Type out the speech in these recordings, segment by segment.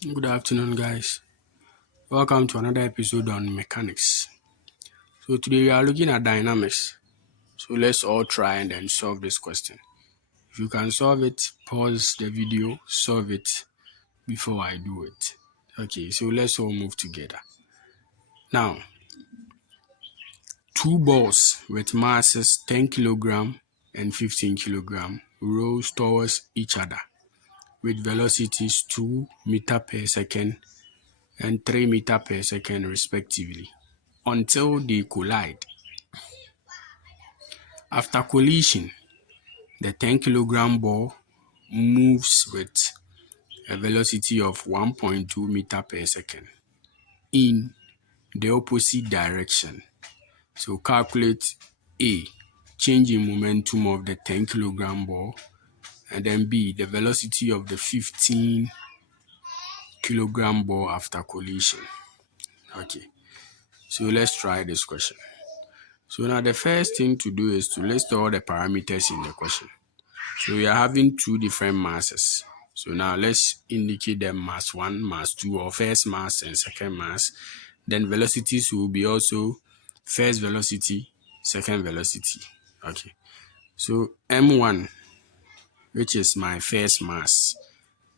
Good afternoon, guys. Welcome to another episode on mechanics. So, today we are looking at dynamics. So, let's all try and then solve this question. If you can solve it, pause the video, solve it before I do it. Okay, so let's all move together. Now, two balls with masses 10 kilogram and 15 kilogram rose towards each other with velocities 2 meter per second and 3 meter per second respectively until they collide. After collision, the 10 kilogram ball moves with a velocity of 1.2 meter per second in the opposite direction. So calculate A, change in momentum of the 10 kilogram ball, and then B, the velocity of the 15 kilogram ball after collision. Okay, so let's try this question. So now the first thing to do is to list all the parameters in the question. So we are having two different masses. So now let's indicate them mass 1, mass 2, or first mass and second mass. Then velocities will be also first velocity, second velocity. Okay. So M1, which is my first mass.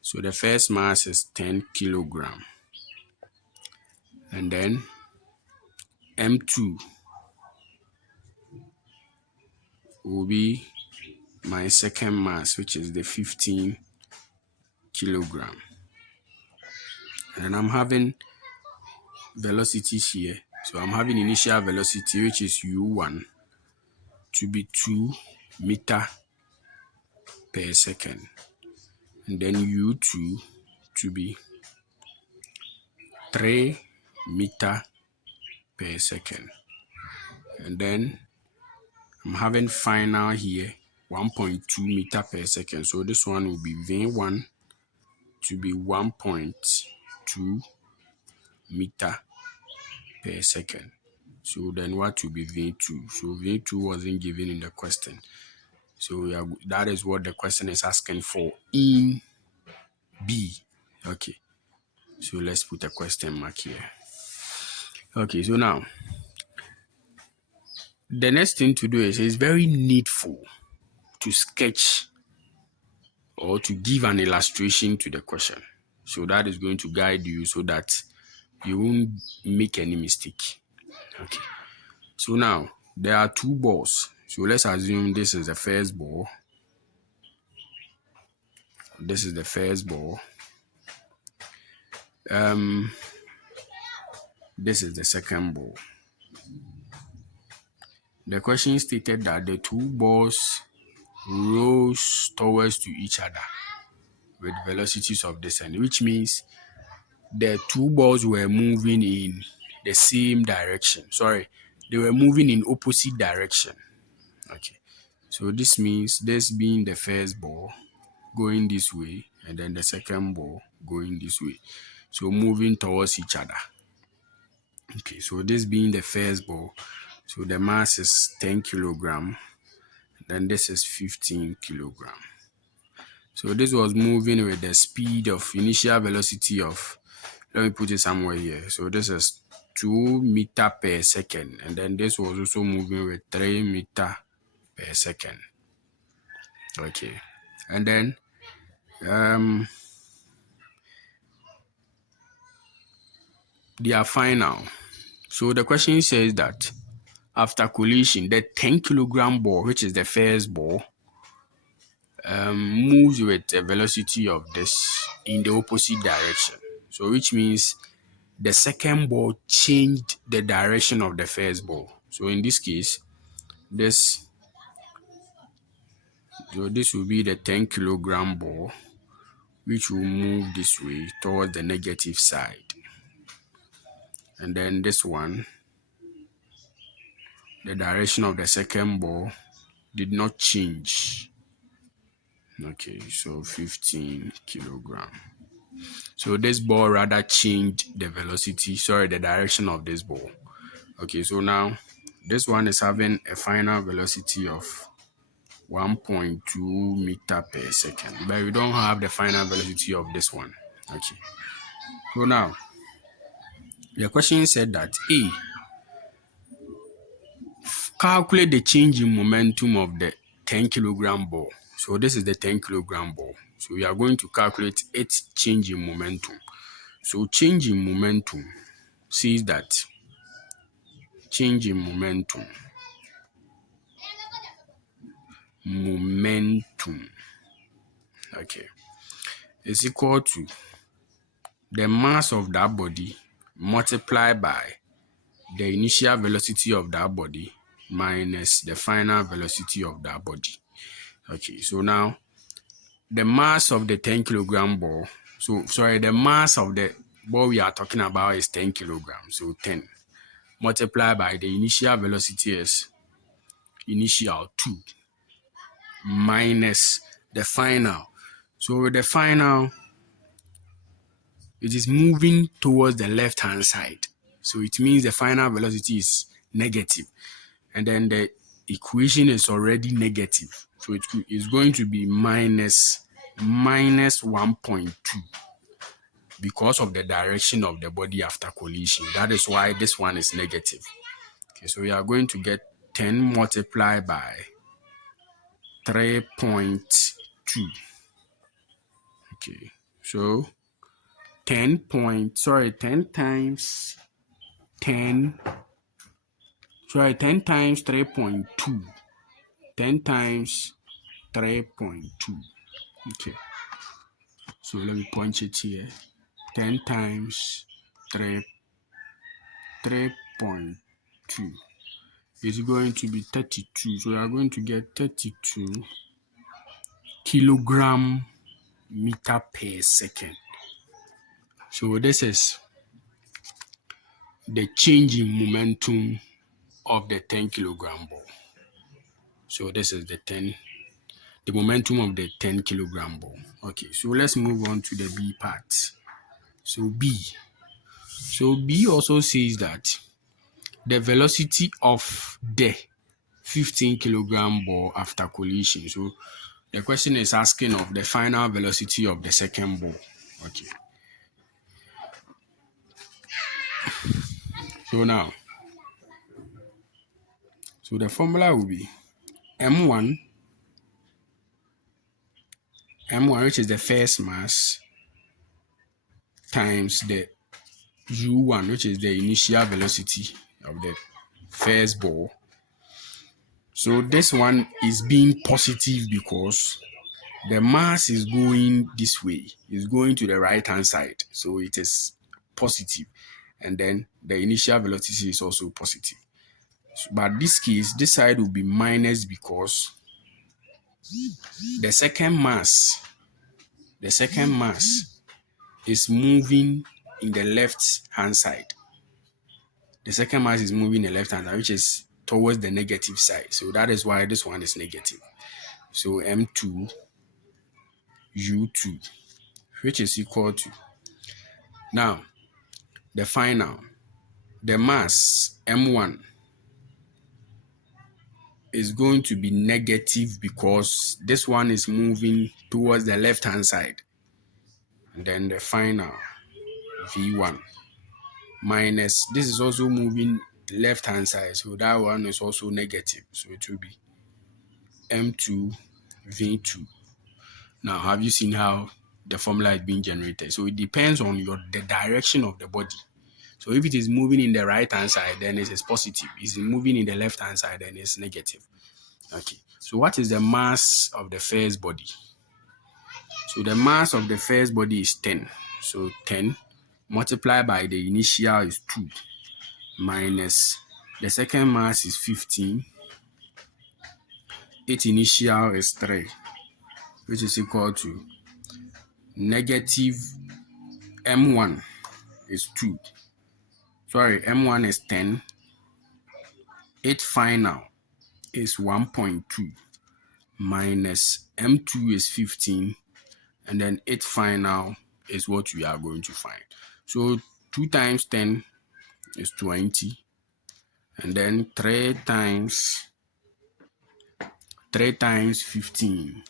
So the first mass is 10 kilogram. And then M2 will be my second mass, which is the 15 kilogram. And then I'm having velocities here. So I'm having initial velocity, which is u1, to be 2 meter per second. And then u2 to be 3 meter per second. And then I'm having final here, 1.2 meter per second. So this one will be v1 to be 1.2 meter per second. So then what will be v2? So v2 wasn't given in the question. So that is what the question is asking for in B. Okay. So let's put a question mark here. Okay, so now the next thing to do is it's very needful to sketch or to give an illustration to the question. So that is going to guide you so that you won't make any mistake. Okay. So now there are two balls. So let's assume this is the first ball. This is the first ball. This is the second ball. The question stated that the two balls rose towards to each other with velocities of descent, which means the two balls were moving in the same direction. Sorry, they were moving in opposite direction. Okay, so this means this being the first ball going this way and then the second ball going this way. So moving towards each other. Okay, so this being the first ball, so the mass is 10 kilogram, then this is 15 kilogram. So this was moving with the speed of initial velocity of, let me put it somewhere here. So this is 2 meter per second, and then this was also moving with 3 meter per second. Okay, and then they are final. So the question says that after collision, the 10 kilogram ball, which is the first ball, moves with a velocity of this in the opposite direction. So which means the second ball changed the direction of the first ball. So in this case, this will be the 10 kilogram ball, which will move this way towards the negative side. And then this one, the direction of the second ball did not change. Okay, so 15 kilogram. So this ball rather changed the the direction of this ball. Okay, so now this one is having a final velocity of 1.2 meter per second, but we don't have the final velocity of this one. Okay, So now, the question said that A, calculate the change in momentum of the 10 kilogram ball. So this is the 10 kilogram ball. So we are going to calculate its change in momentum. So change in momentum says that change in momentum, okay, is equal to the mass of that body multiplied by the initial velocity of that body minus the final velocity of that body. Okay, so now the mass of the 10 kilogram ball, the mass of the ball we are talking about is 10 kilograms, so 10 multiplied by the initial velocity is initial 2 minus the final. So with the final, it is moving towards the left hand side. So it means the final velocity is negative. And then the equation is already negative. So it is going to be minus 1.2 because of the direction of the body after collision. That is why this one is negative. Okay, so we are going to get 10 multiplied by 3.2. Okay, so 10 times 10, 10 times 3.2. 10 times 3.2. Okay, so let me punch it here. 10 times 3.2 is going to be 32. So we are going to get 32 kilogram meter per second. So this is the change in momentum of the 10 kilogram ball. So this is the momentum of the 10 kilogram ball. Okay, so let's move on to the B part. So B also says that the velocity of the 15 kilogram ball after collision. So the question is asking of the final velocity of the second ball. Okay. So now, so the formula will be M1, which is the first mass, times the U1, which is the initial velocity of the first ball. So this one is being positive because the mass is going this way, is going to the right hand side. So it is positive. And then the initial velocity is also positive. But this case, this side will be minus because the second mass is moving in the left hand side. The second mass is moving in the left hand side, which is towards the negative side. So that is why this one is negative. So M2 U2, which is equal to, now the final, the mass M1 is going to be negative because this one is moving towards the left hand side. And then the final V1 minus, this is also moving left hand side, so that one is also negative. So it will be M2 V2. Now, have you seen how the formula is being generated? So it depends on the direction of the body. So if it is moving in the right hand side, then it is positive. If it's moving in the left hand side, then it's negative. Okay. So what is the mass of the first body? So the mass of the first body is 10. So 10 multiplied by the initial is 2 minus the second mass is 15. Its initial is 3, which is equal to negative M1 is 2. Sorry, M1 is 10. Its final is 1.2 minus M2 is 15. And then its final is what we are going to find. So 2 times 10 is 20. And then 3 times 15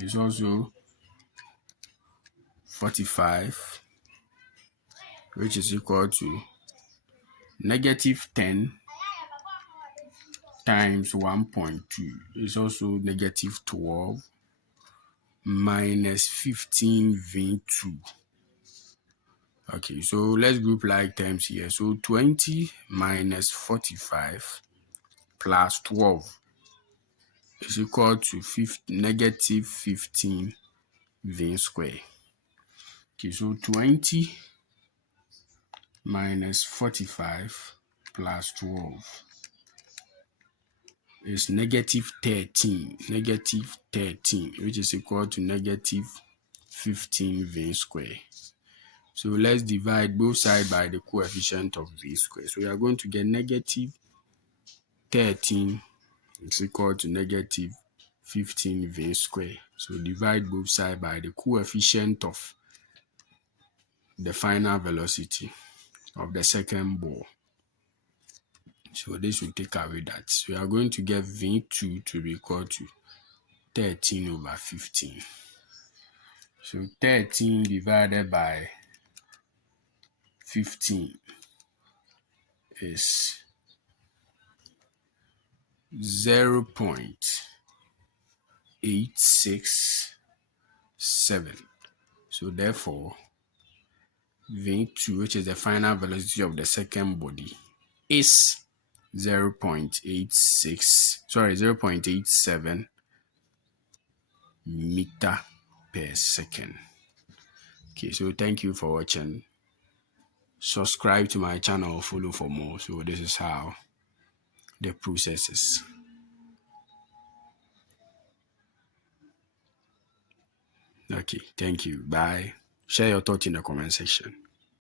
is also 45. which is equal to negative 10 times 1.2 is also negative 12 minus 15 V2. Okay, so let's group like terms here. So 20 minus 45 plus 12 is equal to negative 15 V square. Okay, so 20 minus 45 plus 12 is negative 13, which is equal to negative 15 V square. So let's divide both sides by the coefficient of V square. So we are going to get negative 13 is equal to negative 15 V square. So divide both sides by the coefficient of the final velocity of the second ball. So this will take away that. So we are going to get V2 to be equal to 13 over 15. So 13 divided by 15 is 0.867. So therefore, V2, which is the final velocity of the second body, is 0.87 meter per second. Okay, so thank you for watching. Subscribe to my channel, follow for more. So this is how the process is. Okay, thank you. Bye. Share your thoughts in the comment section.